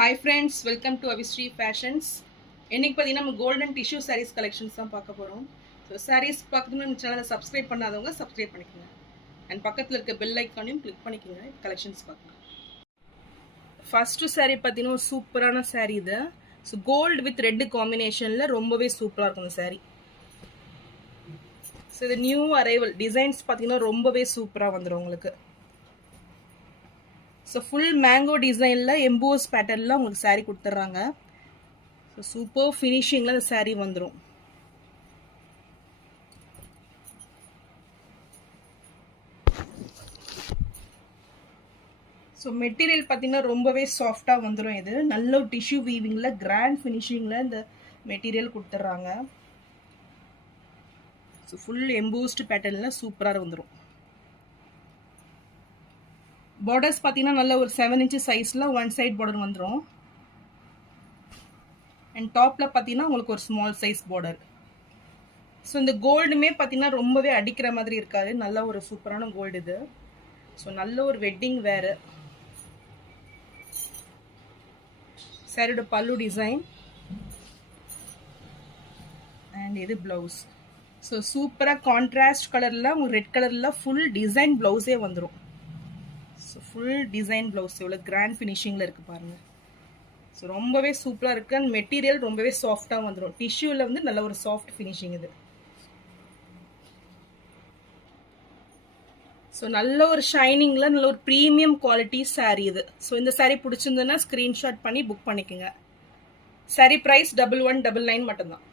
Hi friends, welcome to Avistry Fashions. இன்னைக்கு பார்த்தீங்கன்னா நம்ம கோல்டன் டிஷ்யூ sarees கலெக்ஷன்ஸ் தான் பார்க்க போகிறோம். ஸோ sarees பார்க்கணும்னு நம்ம சேனலை சப்ஸ்கிரைப் பண்ணாதவங்க சப்ஸ்கிரைப் பண்ணிக்கோங்க. அண்ட் பக்கத்தில் இருக்க பெல் ஐக்கானையும் கிளிக் பண்ணிக்கோங்க கலெக்ஷன்ஸ் பார்க்கலாம். ஃபஸ்ட்டு saree பார்த்தீங்கன்னா ஒரு சூப்பரான saree இது. ஸோ கோல்டு வித் ரெட் காம்பினேஷனில் ரொம்பவே சூப்பராக இருக்கும் இந்த saree. ஸோ இது நியூ அரைவல் டிசைன்ஸ் பார்த்தீங்கன்னா ரொம்பவே சூப்பராக வந்துடும் உங்களுக்கு. ஸோ ஃபுல் மேங்கோ டிசைனில் எம்போஸ் பேட்டர்னில் உங்களுக்கு சாரீ கொடுத்துட்றாங்க. ஸோ சூப்பர் ஃபினிஷிங்கில் அந்த சாரீ வந்துடும். ஸோ மெட்டீரியல் பார்த்தீங்கன்னா ரொம்பவே சாஃப்டாக வந்துடும். இது நல்ல ஒரு டிஷ்யூ வீவிங்கில் கிராண்ட் ஃபினிஷிங்கில் இந்த மெட்டீரியல் கொடுத்துட்றாங்க. ஸோ ஃபுல் எம்போஸ்டு பேட்டர்னில் சூப்பராக வந்துடும். பார்டர்ஸ் பார்த்தீங்கன்னா நல்ல ஒரு 7 inch சைஸில் ஒன் சைட் பார்டர் வந்துடும். அண்ட் டாப்பில் பார்த்தீங்கன்னா உங்களுக்கு ஒரு ஸ்மால் சைஸ் பார்டர். ஸோ இந்த கோல்டுமே பார்த்தீங்கன்னா ரொம்பவே அடிக்கிற மாதிரி இருக்காது. நல்ல ஒரு சூப்பரான கோல்டு இது. ஸோ நல்ல ஒரு வெட்டிங் வேறு. சாரியோட பல்லு டிசைன் அண்ட் இது ப்ளவுஸ். ஸோ சூப்பராக கான்ட்ராஸ்ட் கலரில் உங்களுக்கு ரெட் கலரில் ஃபுல் டிசைன் ப்ளவுஸே வந்துடும். ஸோ ஃபுல் டிசைன் ப்ளவுஸ் எவ்வளோ கிராண்ட் ஃபினிஷிங்கில் இருக்குது பாருங்கள். ஸோ ரொம்பவே சூப்பராக இருக்குது. அண்ட் மெட்டீரியல் ரொம்பவே சாஃப்டாக வந்துடும். டிஷ்யூவில் வந்து நல்ல ஒரு சாஃப்ட் ஃபினிஷிங் இது. ஸோ நல்ல ஒரு ஷைனிங்கில் நல்ல ஒரு ப்ரீமியம் குவாலிட்டி சாரீ இது. ஸோ இந்த சாரீ பிடிச்சிருந்ததுன்னா ஸ்க்ரீன்ஷாட் பண்ணி புக் பண்ணிக்கோங்க. சாரீ ப்ரைஸ் 1199 மட்டும்தான்.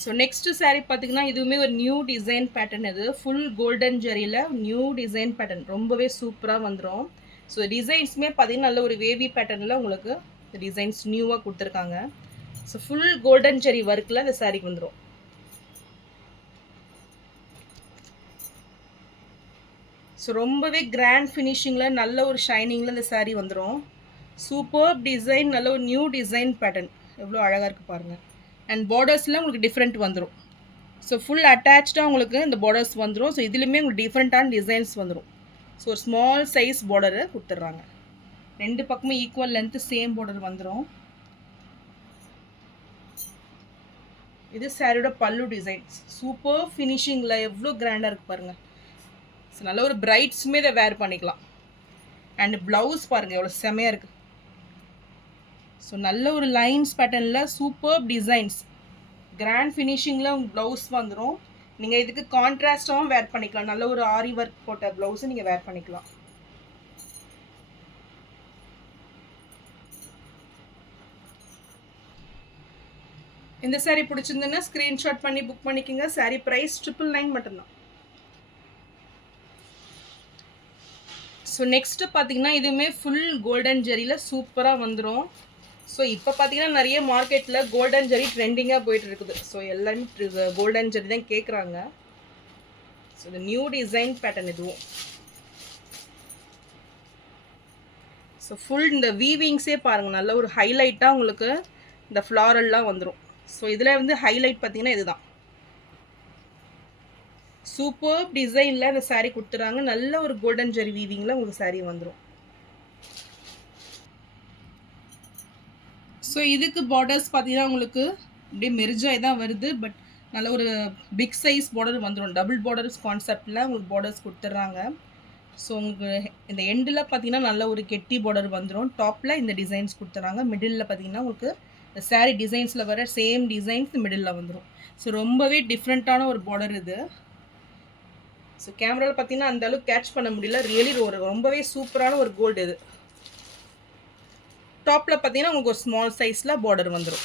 ஸோ நெக்ஸ்ட் சாரீ பார்த்தீங்கன்னா இதுவுமே ஒரு நியூ டிசைன் பேட்டர்ன். இது ஃபுல் கோல்டன் ஜெரியில் நியூ டிசைன் பேட்டர்ன் ரொம்பவே சூப்பராக வந்துடும். ஸோ டிசைன்ஸுமே பார்த்தீங்கன்னா நல்ல ஒரு வேவி பேட்டர்னில் உங்களுக்கு டிசைன்ஸ் நியூவாக கொடுத்துருக்காங்க. ஸோ ஃபுல் கோல்டன் ஜெரி ஒர்க்கில் இந்த சாரீக்கு வந்துடும். ஸோ ரொம்பவே கிராண்ட் ஃபினிஷிங்கில் நல்ல ஒரு ஷைனிங்கில் இந்த சாரீ வந்துடும். சூப்பர் டிசைன், நல்ல ஒரு நியூ டிசைன் பேட்டர்ன் எவ்வளோ அழகாக இருக்குது பாருங்கள். அண்ட் பார்டர்ஸில் உங்களுக்கு டிஃப்ரெண்ட் வந்துடும். ஸோ ஃபுல் அட்டாச்சாக உங்களுக்கு இந்த பார்டர்ஸ் வந்துடும். ஸோ இதுலேயுமே உங்களுக்கு டிஃப்ரெண்ட்டான டிசைன்ஸ் வந்துடும். ஸோ ஒரு ஸ்மால் சைஸ் பார்டரு கொடுத்துட்றாங்க. ரெண்டு பக்கமும் ஈக்குவல் லென்த்து சேம் பார்டர் வந்துடும். இது சாரியோட பல்லு டிசைன்ஸ். சூப்பர் ஃபினிஷிங்கில் எவ்வளோ கிராண்டாக இருக்குது பாருங்கள். ஸோ நல்ல ஒரு பிரைட்ஸுமே இதை வேர் பண்ணிக்கலாம். அண்ட் ப்ளவுஸ் பாருங்கள் எவ்வளோ செமையாக இருக்குது. ஸோ நல்ல ஒரு லைன்ஸ் பேட்டர்னில் சூப்பர் டிசைன்ஸ் கிராண்ட் ஃபினிஷிங்கில் உங்கள் ப்ளவுஸ் வந்துடும். நீங்கள் இதுக்கு கான்ட்ராஸ்டாகவும் வேர் பண்ணிக்கலாம். நல்ல ஒரு ஆரி ஒர்க் போட்ட ப்ளவுஸை நீங்கள் வேர் பண்ணிக்கலாம். இந்த சாரீ பிடிச்சிருந்துன்னா ஸ்க்ரீன்ஷாட் பண்ணி புக் பண்ணிக்கோங்க. சாரீ ப்ரைஸ் 999 மட்டும்தான். ஸோ நெக்ஸ்ட்டு பார்த்தீங்கன்னா இதுவுமே ஃபுல் கோல்டன் ஜெரியில் சூப்பராக வந்துடும். ஸோ இப்போ பார்த்தீங்கன்னா நிறைய மார்க்கெட்டில் கோல்டன் ஜெரி ட்ரெண்டிங்காக போயிட்டு இருக்குது. ஸோ எல்லாருமே கோல்டன் ஜெரி தான் கேட்குறாங்க. ஸோ இந்த நியூ டிசைன் பேட்டர்ன் இதுவும். ஸோ ஃபுல் இந்த வீவிங்ஸே பாருங்கள் நல்ல ஒரு ஹைலைட்டாக உங்களுக்கு இந்த ஃப்ளாரல்லாம் வந்துடும். ஸோ இதில் வந்து ஹைலைட் பார்த்தீங்கன்னா இதுதான். சூப்பர் டிசைனில் இந்த சாரீ கொடுத்துறாங்க. நல்ல ஒரு கோல்டன் ஜெரி வீவிங்கில் உங்களுக்கு சாரீ வந்துடும். ஸோ இதுக்கு பார்டர்ஸ் பார்த்தீங்கன்னா உங்களுக்கு அப்படியே மெர்ஜாய் தான் வருது. பட் நல்ல ஒரு பிக் சைஸ் பார்டர் வந்துடும். டபுள் பார்டர்ஸ் கான்செப்டில் உங்களுக்கு பார்டர்ஸ் கொடுத்துட்றாங்க. ஸோ உங்களுக்கு இந்த எண்டில் பார்த்தீங்கன்னா நல்ல ஒரு கெட்டி பார்டர் வந்துடும். டாப்பில் இந்த டிசைன்ஸ் கொடுத்துட்றாங்க. மிடில் பார்த்தீங்கன்னா உங்களுக்கு இந்த சாரீ டிசைன்ஸில் வர சேம் டிசைன்ஸ் மிடில் வந்துடும். ஸோ ரொம்பவே டிஃப்ரெண்ட்டான ஒரு பார்டர் இது. ஸோ கேமராவில் பார்த்தீங்கன்னா அந்த அளவுக்கு கேட்ச் பண்ண முடியல. ரியலி ஒரு ரொம்பவே சூப்பரான ஒரு கோல்டு இது. டாப்பில் பார்த்தீங்கன்னா உங்களுக்கு ஒரு ஸ்மால் சைஸில் பார்டர் வந்துடும்.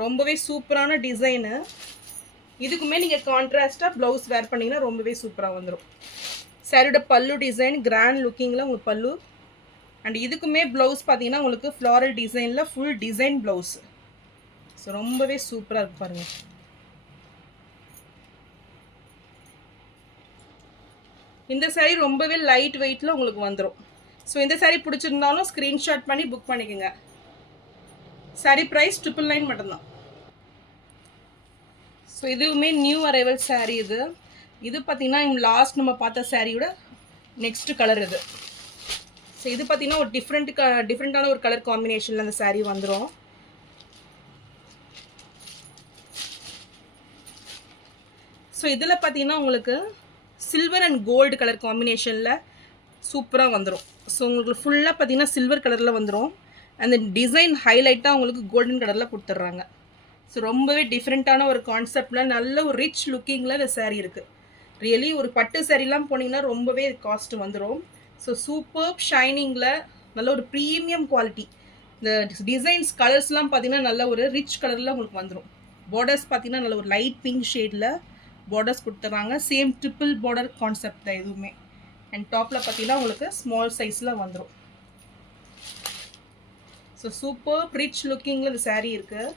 ரொம்பவே சூப்பரான டிசைனு. இதுக்குமே நீங்கள் கான்ட்ராஸ்டாக ப்ளவுஸ் வேர் பண்ணிங்கன்னா ரொம்பவே சூப்பராக வந்துடும். சாரியோட பல்லு டிசைன் கிராண்ட் லுக்கிங்கில் உங்களுக்கு பல்லு. அண்ட் இதுக்குமே ப்ளவுஸ் பார்த்தீங்கன்னா உங்களுக்கு ஃப்ளாரல் டிசைனில் ஃபுல் டிசைன் ப்ளவுஸ். ஸோ ரொம்பவே சூப்பராக இருக்கு பாருங்கள். இந்த சாரீ ரொம்பவே லைட் வெயிட்டில் உங்களுக்கு வந்துடும். ஸோ இந்த சாரீ பிடிச்சிருந்தாலும் ஸ்க்ரீன்ஷாட் பண்ணி புக் பண்ணிக்கோங்க. சாரீ ப்ரைஸ் 999 மட்டும்தான். ஸோ இதுவுமே நியூ அரைவல் சாரீ இது. இது பார்த்தீங்கன்னா லாஸ்ட் நம்ம பார்த்த சாரியோட நெக்ஸ்ட் கலர் இது. ஸோ இது பார்த்தீங்கன்னா ஒரு டிஃப்ரெண்ட்டான ஒரு கலர் காம்பினேஷனில் அந்த saree வந்துடும். ஸோ இதில் பார்த்தீங்கன்னா உங்களுக்கு சில்வர் அண்ட் கோல்டு கலர் காம்பினேஷனில் சூப்பராக வந்துடும். ஸோ உங்களுக்கு ஃபுல்லாக பார்த்தீங்கன்னா சில்வர் கலரில் வந்துடும். அந்த டிசைன் ஹைலைட்டாக உங்களுக்கு கோல்டன் கலரில் கொடுத்துட்றாங்க. ஸோ ரொம்பவே டிஃப்ரெண்ட்டான ஒரு கான்செப்டில் நல்ல ஒரு ரிச் லுக்கிங்கில் இந்த saree இருக்குது. ரியலி ஒரு பட்டு சாரீலாம் போனீங்கன்னா ரொம்பவே காஸ்ட் வந்துடும். ஸோ சூப்பர் ஷைனிங்கில் நல்ல ஒரு ப்ரீமியம் குவாலிட்டி. இந்த டிசைன்ஸ் கலர்ஸ்லாம் பார்த்தீங்கன்னா நல்ல ஒரு ரிச் கலரில் உங்களுக்கு வந்துடும். பார்டர்ஸ் பார்த்தீங்கன்னா நல்ல ஒரு லைட் பிங்க் ஷேடில் பார்டர்ஸ் கொடுத்துட்றாங்க. சேம் ட்ரிபிள் பார்டர் கான்செப்ட் தான் எதுவுமே. அண்ட் டாப்பில் பார்த்தீங்கன்னா உங்களுக்கு ஸ்மால் சைஸில் வந்துடும். ஸோ சூப்பர் ரிச் லுக்கிங்கில் இந்த saree இருக்குது.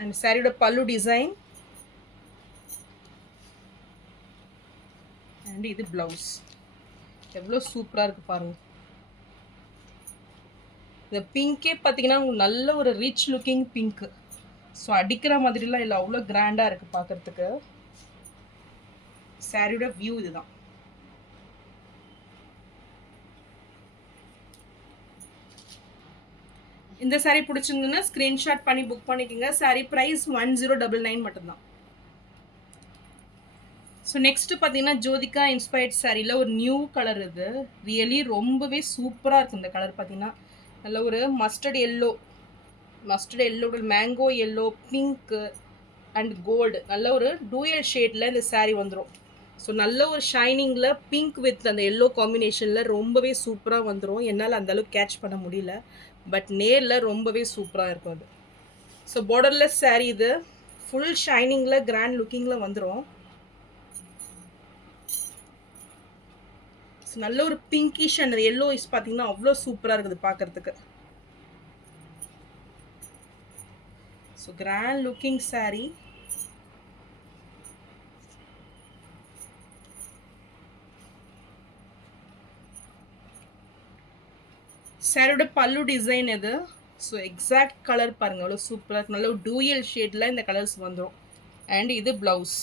அண்ட் சாரியோட பல்லு டிசைன் அண்ட் இது ப்ளவுஸ். எவ்வளோ சூப்பராக இருக்குது பாருங்கள். இந்த பிங்கே பார்த்தீங்கன்னா உங்களுக்கு நல்ல ஒரு ரிச் லுக்கிங் பிங்க்கு. ஸோ அடிக்கிற மாதிரிலாம் இல்லை, அவ்வளோ கிராண்டாக இருக்குது பார்க்குறதுக்கு. சாரியோட வியூ இதுதான். இந்த saree பிடிச்சிருந்ததுன்னா ஸ்க்ரீன்ஷாட் பண்ணி புக் பண்ணிக்கோங்க. saree ப்ரைஸ் 1099 மட்டும்தான். ஸோ நெக்ஸ்ட்டு பார்த்தீங்கன்னா ஜோதிகா இன்ஸ்பயர்ட் சாரியில் ஒரு நியூ கலர். இது ரியலி ரொம்பவே சூப்பராக இருக்குது. இந்த கலர் பார்த்தீங்கன்னா நல்ல ஒரு mustard yellow mango yellow pink and gold நல்ல ஒரு டூயல் ஷேடில் இந்த saree வந்துடும். ஸோ நல்ல ஒரு ஷைனிங்கில் பிங்க் வித் அந்த எல்லோ காம்பினேஷனில் ரொம்பவே சூப்பராக வந்துடும். என்னால் அந்தளவுக்கு கேட்ச் பண்ண முடியல, பட் நேரில் ரொம்பவே சூப்பராக இருக்கும் அது. ஸோ பார்டர்லெஸ் saree இது ஃபுல் ஷைனிங்கில் கிராண்ட் லுக்கிங்கில் வந்துடும். ஸோ நல்ல ஒரு பிங்கிஷ் அண்ட் எல்லோ இஸ் பார்த்தீங்கன்னா அவ்வளோ சூப்பராக இருக்குது பார்க்குறதுக்கு. So grand looking saree. சாரியோட பல்லு டிசைன் இது. ஸோ எக்ஸாக்ட் கலர் பாருங்கள் அவ்வளோ சூப்பராக இருக்குது. நல்ல ஒரு டூயல் ஷேடில் இந்த கலர்ஸ் வந்துடும். அண்ட் இது ப்ளவுஸ்.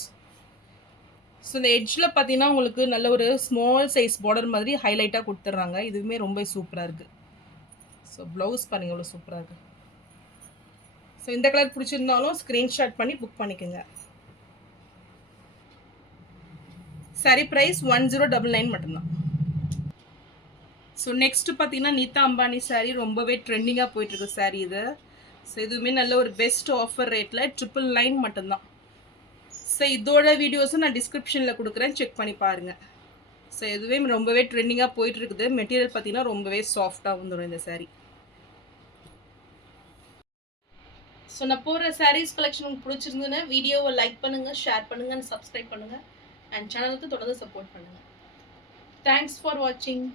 ஸோ இந்த எட்ஜில் பார்த்தீங்கன்னா உங்களுக்கு நல்ல ஒரு ஸ்மால் சைஸ் பார்டர் மாதிரி ஹைலைட்டாக கொடுத்துட்றாங்க. இதுவுமே ரொம்ப சூப்பராக இருக்குது. ஸோ ப்ளவுஸ் பாருங்கள் எவ்வளோ சூப்பராக இருக்குது. ஸோ இந்த கலர் பிடிச்சிருந்தாலும் ஸ்க்ரீன்ஷாட் பண்ணி புக் பண்ணிக்கோங்க. saree ப்ரைஸ் 1099 மட்டும்தான். ஸோ நெக்ஸ்ட்டு பார்த்தீங்கன்னா நீதா அம்பானி saree ரொம்பவே ட்ரெண்டிங்காக போயிட்டுருக்கு saree இது. ஸோ இதுவுமே நல்ல ஒரு பெஸ்ட் ஆஃபர் ரேட்டில் 999 மட்டும்தான். ஸோ இதோட வீடியோஸும் நான் டிஸ்கிரிப்ஷனில் கொடுக்குறேன், செக் பண்ணி பாருங்கள். ஸோ இதுவே ரொம்பவே ட்ரெண்டிங்காக போயிட்டுருக்குது. மெட்டீரியல் பார்த்தீங்கன்னா ரொம்பவே சாஃப்டாக வந்துடும் இந்த saree. ஸோ நான் போகிற சாரீஸ் கலெக்ஷன் உங்களுக்கு பிடிச்சிருந்ததுன்னா வீடியோவை லைக் பண்ணுங்கள், ஷேர் பண்ணுங்கள் அண்ட் சப்ஸ்கிரைப் பண்ணுங்கள். அண்ட் சேனலுக்கு தொடர்ந்து சப்போர்ட் பண்ணுங்கள். தேங்க்ஸ் ஃபார் வாட்சிங்.